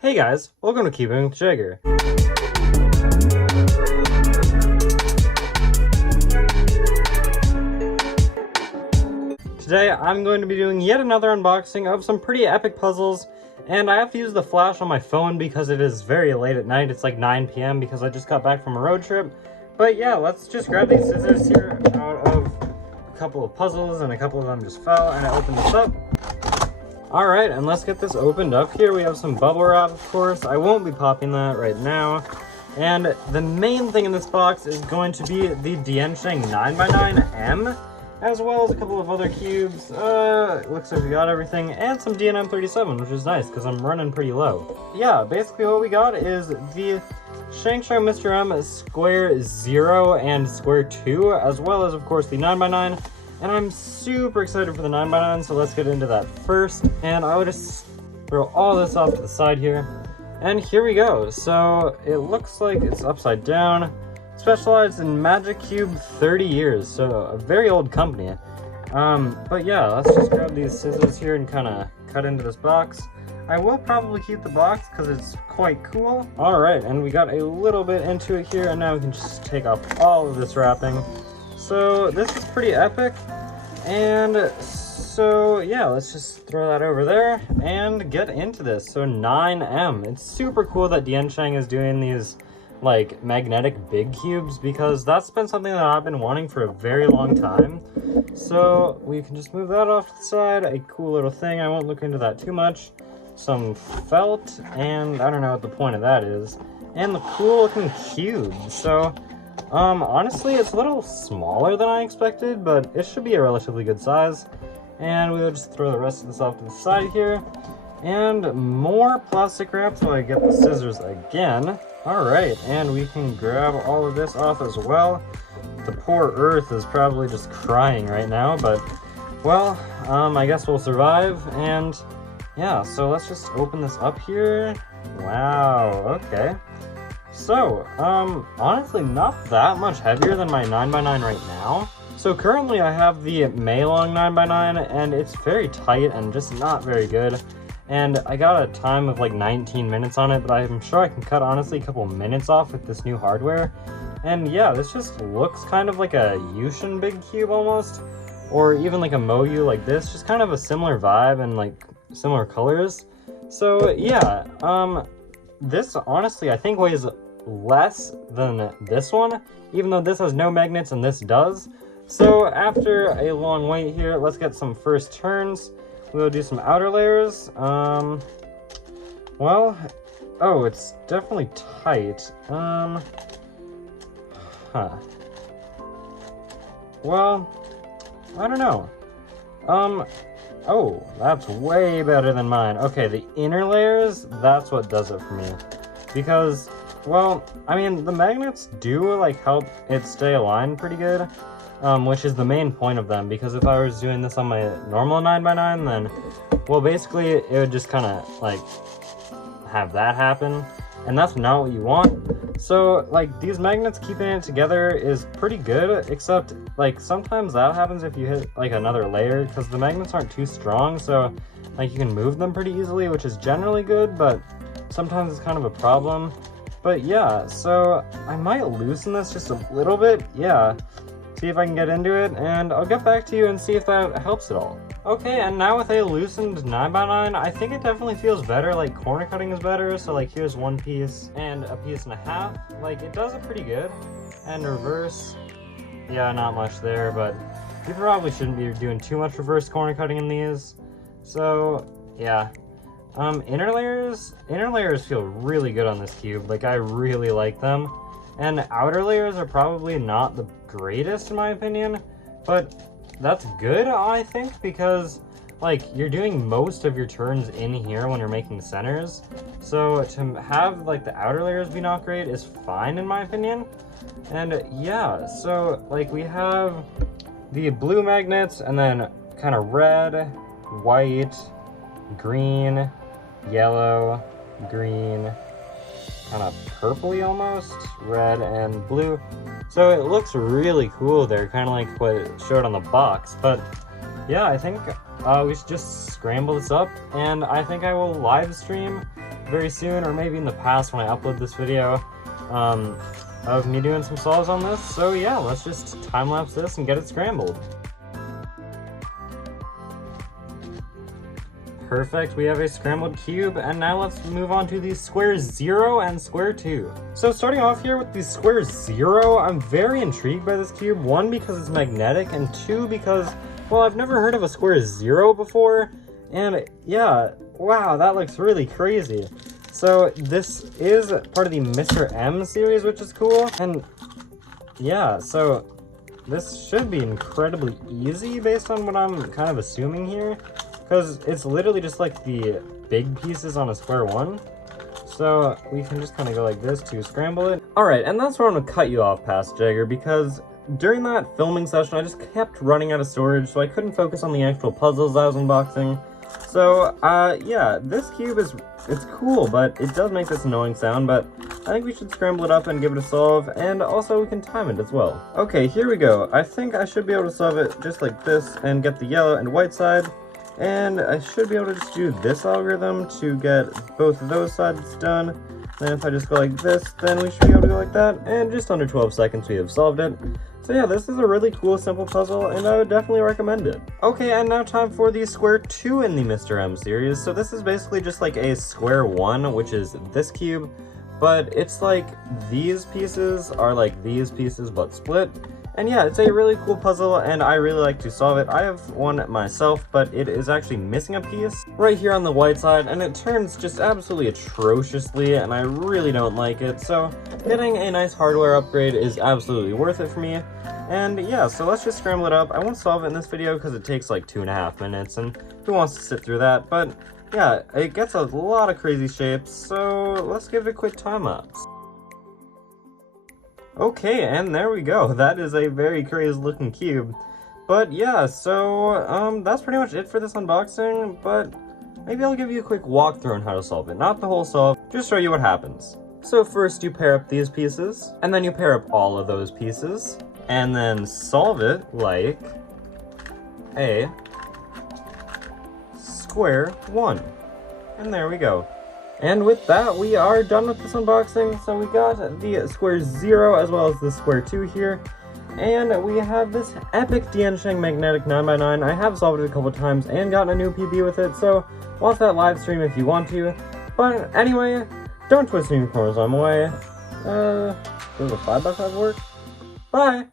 Hey guys, welcome to Keeping with Jagger. Today I'm going to be doing yet another unboxing of some pretty epic puzzles, and I have to use the flash on my phone because it is very late at night. It's like 9 p.m. because I just got back from a road trip. But yeah, let's just grab these scissors here out of a couple of puzzles, and a couple of them just fell, and I opened this up. Alright, and let's get this opened up here. We have some bubble wrap, of course. I won't be popping that right now. And the main thing in this box is going to be the DianSheng 9x9M, as well as a couple of other cubes. Looks like we got everything, and some DNM37, which is nice, because I'm running pretty low. Yeah, basically what we got is the Shangshou Mr. M Square 0 and Square 2, as well as, of course, the 9x9. And I'm super excited for the 9x9, so let's get into that first. And I would just throw all this off to the side here. And here we go. So it looks like it's upside down. Specialized in Magic Cube 30 years, so a very old company. But yeah, let's just grab these scissors here and kind of cut into this box. I will probably keep the box because it's quite cool. Alright, and we got a little bit into it here, and now we can just take off all of this wrapping. So this is pretty epic, and so yeah, let's just throw that over there and get into this. So 9M, it's super cool that DianSheng is doing these like magnetic big cubes, because that's been something that I've been wanting for a very long time. So we can just move that off to the side, a cool little thing. I won't look into that too much. Some felt, and I don't know what the point of that is, and the cool looking cube. So honestly, it's a little smaller than I expected, but it should be a relatively good size. And we'll just throw the rest of this off to the side here. And more plastic wrap, so I get the scissors again. Alright, and we can grab all of this off as well. The poor Earth is probably just crying right now, but, well, I guess we'll survive. And yeah, so let's just open this up here. Wow, okay. So, honestly, not that much heavier than my 9x9 right now. So currently I have the Meilong 9x9, and it's very tight and just not very good. And I got a time of like 19 minutes on it, but I'm sure I can cut, honestly, a couple minutes off with this new hardware. And yeah, this just looks kind of like a Yushin big cube almost, or even like a Moyu like this, just kind of a similar vibe and like similar colors. So yeah, this honestly I think weighs less than this one, even though this has no magnets and this does. So after a long wait here, let's get some first turns. We'll do some outer layers. Well, oh, it's definitely tight. Well, I don't know. Oh, that's way better than mine. Okay, the inner layers, that's what does it for me. Because, well, I mean, the magnets do, like, help it stay aligned pretty good, which is the main point of them, because if I was doing this on my normal 9x9, then, well, basically, it would just kind of, like, have that happen, and that's not what you want. So, like, these magnets keeping it together is pretty good, except, like, sometimes that happens if you hit, like, another layer, because the magnets aren't too strong, so, like, you can move them pretty easily, which is generally good, but sometimes it's kind of a problem. But yeah, so I might loosen this just a little bit, yeah, see if I can get into it, and I'll get back to you and see if that helps at all. Okay, and now with a loosened 9x9, I think it definitely feels better. Like, corner cutting is better, so like here's one piece and a piece and a half. Like, it does it pretty good. And reverse, yeah, not much there, but you probably shouldn't be doing too much reverse corner cutting in these. So yeah. Inner layers feel really good on this cube. Like, I really like them. And outer layers are probably not the greatest in my opinion, but that's good, I think, because like you're doing most of your turns in here when you're making centers. So to have like the outer layers be not great is fine in my opinion. And yeah, so like we have the blue magnets, and then kind of red, white, green, yellow, green, kind of purpley almost, red and blue. So it looks really cool there, kind of like what it showed on the box. But yeah, I think we should just scramble this up, and I think I will live stream very soon, or maybe in the past when I upload this video, of me doing some solves on this. So yeah, let's just time-lapse this and get it scrambled. Perfect, we have a scrambled cube, and now let's move on to the square 0 and square 2. So starting off here with the square 0, I'm very intrigued by this cube. 1, because it's magnetic, and 2, because, well, I've never heard of a square 0 before, and yeah, wow, that looks really crazy. So this is part of the Mr. M series, which is cool, and yeah, so this should be incredibly easy based on what I'm kind of assuming here. Because it's literally just like the big pieces on a square 1. So we can just kind of go like this to scramble it. Alright, and that's where I'm going to cut you off past Jagger, because during that filming session I just kept running out of storage, so I couldn't focus on the actual puzzles I was unboxing. So, yeah, this cube it's cool, but it does make this annoying sound, but I think we should scramble it up and give it a solve, and also we can time it as well. Okay, here we go. I think I should be able to solve it just like this and get the yellow and white side. And I should be able to just do this algorithm to get both of those sides done. Then if I just go like this, then we should be able to go like that. And just under 12 seconds we have solved it. So yeah, this is a really cool, simple puzzle, and I would definitely recommend it. Okay, and now time for the square 2 in the Mr. M series. So this is basically just like a square 1, which is this cube. But it's like these pieces are like these pieces, but split. And yeah, it's a really cool puzzle, and I really like to solve it. I have one myself, but it is actually missing a piece right here on the white side, and it turns just absolutely atrociously, and I really don't like it. So getting a nice hardware upgrade is absolutely worth it for me. And yeah, so let's just scramble it up. I won't solve it in this video because it takes like 2.5 minutes, and who wants to sit through that? But yeah, it gets a lot of crazy shapes, so let's give it a quick time-lapse. Okay, and there we go. That is a very crazy looking cube. But yeah, so that's pretty much it for this unboxing, but maybe I'll give you a quick walkthrough on how to solve it. Not the whole solve, just show you what happens. So first you pair up these pieces, and then you pair up all of those pieces, and then solve it like a square 1. And there we go. And with that, we are done with this unboxing. So we got the square 0 as well as the square 2 here. And we have this epic DianSheng magnetic 9x9. I have solved it a couple times and gotten a new PB with it, so watch that live stream if you want to. But anyway, don't twist any corners on my way. Does a 5x5 work? Bye!